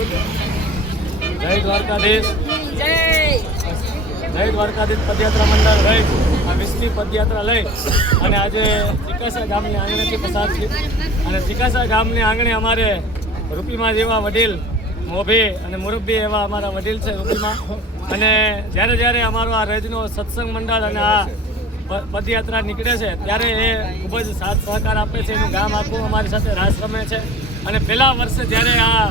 જય દ્વારકાધીશ. જય દ્વારકાધીશ પદયાત્રા મંડળ રહી આ 20મી પદયાત્રા લઈ અને આજે ચિકાસા ગામની આંગણેથી પસાર છે. અને ચિકાસા ગામની આંગણે અમારે રૂપીમાં જેવા વડીલ મોભી અને મુરબ્બી એવા અમારા વડીલ છે રૂપીમાં. અને જ્યારે અમારો આ રજનો સત્સંગ મંડળ અને આ પદયાત્રા નીકળે છે ત્યારે એ ખૂબ જ સાથ સહકાર આપે છે. એનું ગામ આખું અમારી સાથે રાસ રમે છે. અને પહેલા વર્ષે જ્યારે આ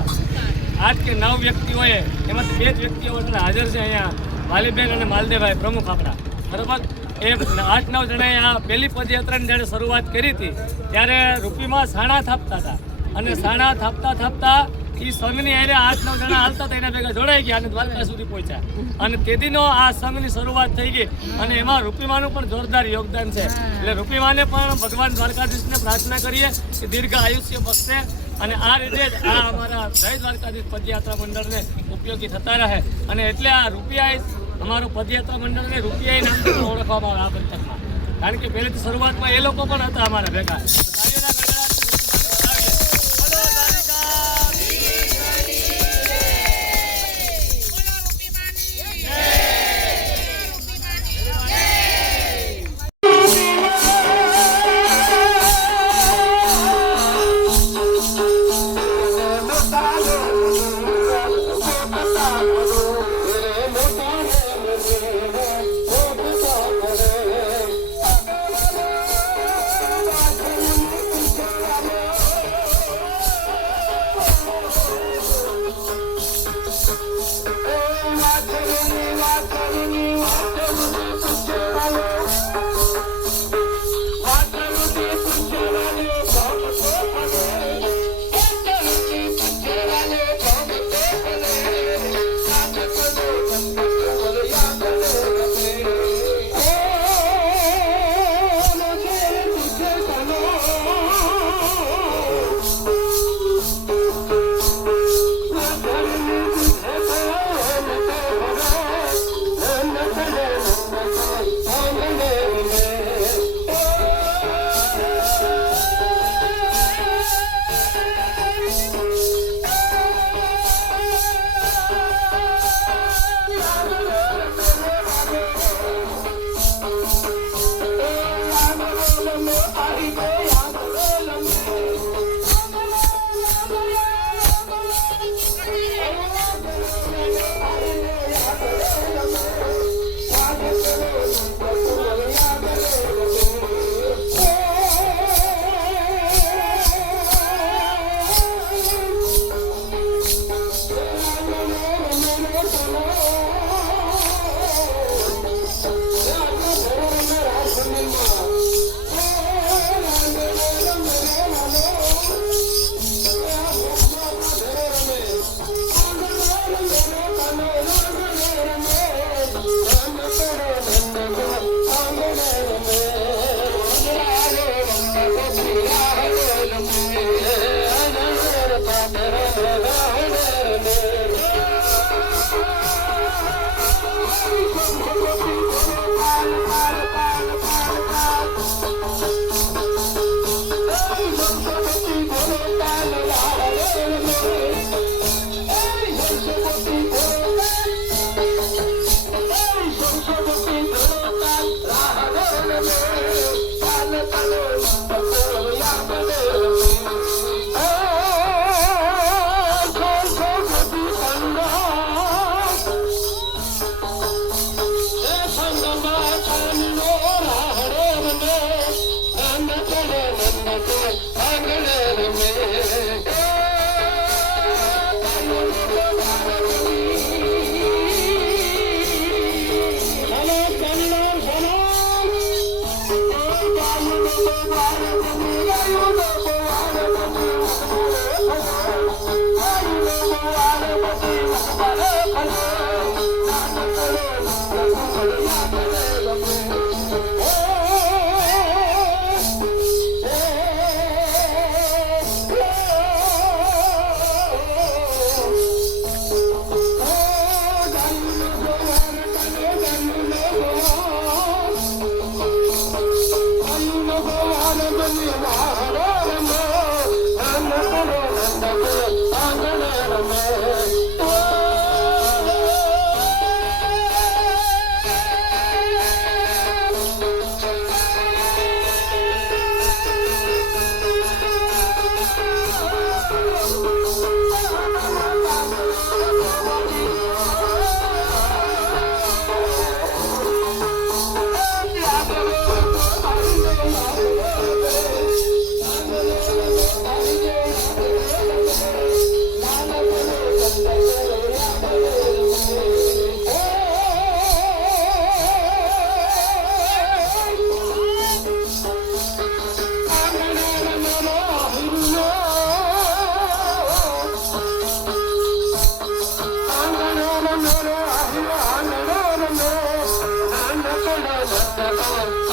8 કે 9 વ્યક્તિઓએ એમાંથી 2 જ વ્યક્તિઓ એટલે હાજર છે અહીંયા, વાલીબેન અને માલદેવભાઈ પ્રમુખ આપણા, બરાબર. એ 8-9 જણાએ આ પહેલી પદયાત્રાની જ્યારે શરૂઆત કરી હતી ત્યારે રૂપીમાં સાણા થાપતા હતા. અને સાણા થાપતા એ સંઘની હારે 8-9 જણા હાલતા હતા, એના ભેગા જોડાઈ ગયા અને દ્વારકા સુધી પહોંચ્યા. અને તેદીનો આ સંઘની શરૂઆત થઈ ગઈ અને એમાં રૂપીમાનું પણ જોરદાર યોગદાન છે. એટલે રૂપીમાને પણ ભગવાન દ્વારકાધીશને પ્રાર્થના કરીએ કે દીર્ઘ આયુષ્ય બક્ષે અને આ રીતે જ આ અમારા જય દ્વારકાધીશ પદયાત્રા મંડળને ઉપયોગી થતા રહે. અને એટલે આ રૂપિયા અમારો પદયાત્રા મંડળને રૂપિયા નામથી ઓળખવામાં આવે આ પંથકમાં, કારણ કે પહેલેથી શરૂઆતમાં એ લોકો પણ હતા અમારા ભેગા. I'm સરકાવો